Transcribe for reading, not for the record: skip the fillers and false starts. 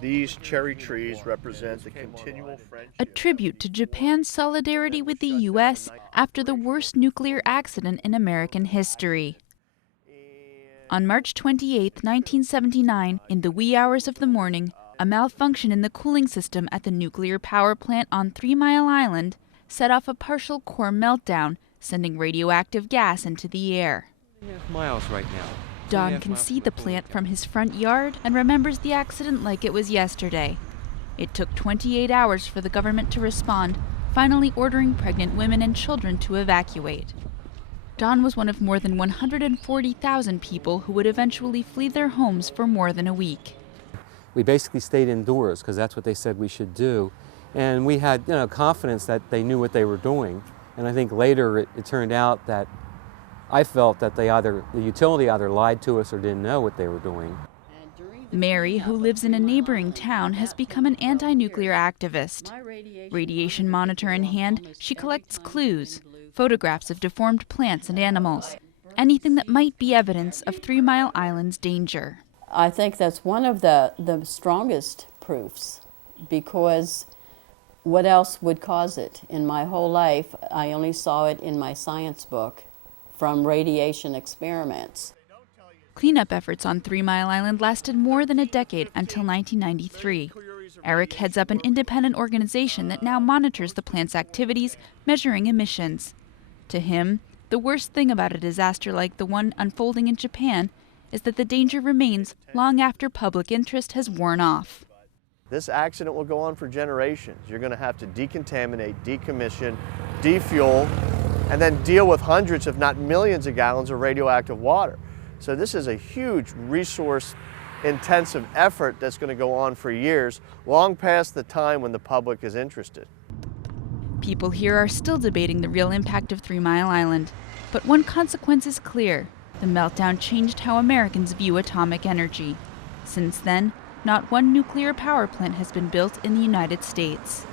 These cherry trees represent the continual friendship. A tribute to Japan's solidarity with the U.S. after the worst nuclear accident in American history. On March 28, 1979, in the wee hours of the morning, a malfunction in the cooling system at the nuclear power plant on 3 Mile Island set off a partial core meltdown, sending radioactive gas into the air. 2.5 miles right now. Don can see the plant from his front yard and remembers the accident like it was yesterday. It took 28 hours for the government to respond, finally ordering pregnant women and children to evacuate. Don was one of more than 140,000 people who would eventually flee their homes for more than a week. We basically stayed indoors because that's what they said we should do. And we had confidence that they knew what they were doing. And I think later it turned out that I felt that the utility either lied to us or didn't know what they were doing. Mary, who lives in a neighboring town, has become an anti-nuclear activist. Radiation monitor in hand, she collects clues, photographs of deformed plants and animals, anything that might be evidence of 3 Mile Island's danger. I think that's one of the strongest proofs, because what else would cause it? In my whole life, I only saw it in my science book from radiation experiments. Cleanup efforts on 3 Mile Island lasted more than a decade until 1993. Eric heads up an independent organization that now monitors the plant's activities, measuring emissions. To him, the worst thing about a disaster like the one unfolding in Japan is that the danger remains long after public interest has worn off. This accident will go on for generations. You're going to have to decontaminate, decommission, defuel, and then deal with hundreds, if not millions of gallons of radioactive water. So this is a huge resource-intensive effort that's going to go on for years, long past the time when the public is interested. People here are still debating the real impact of 3 Mile Island, but one consequence is clear. The meltdown changed how Americans view atomic energy. Since then, not one nuclear power plant has been built in the United States.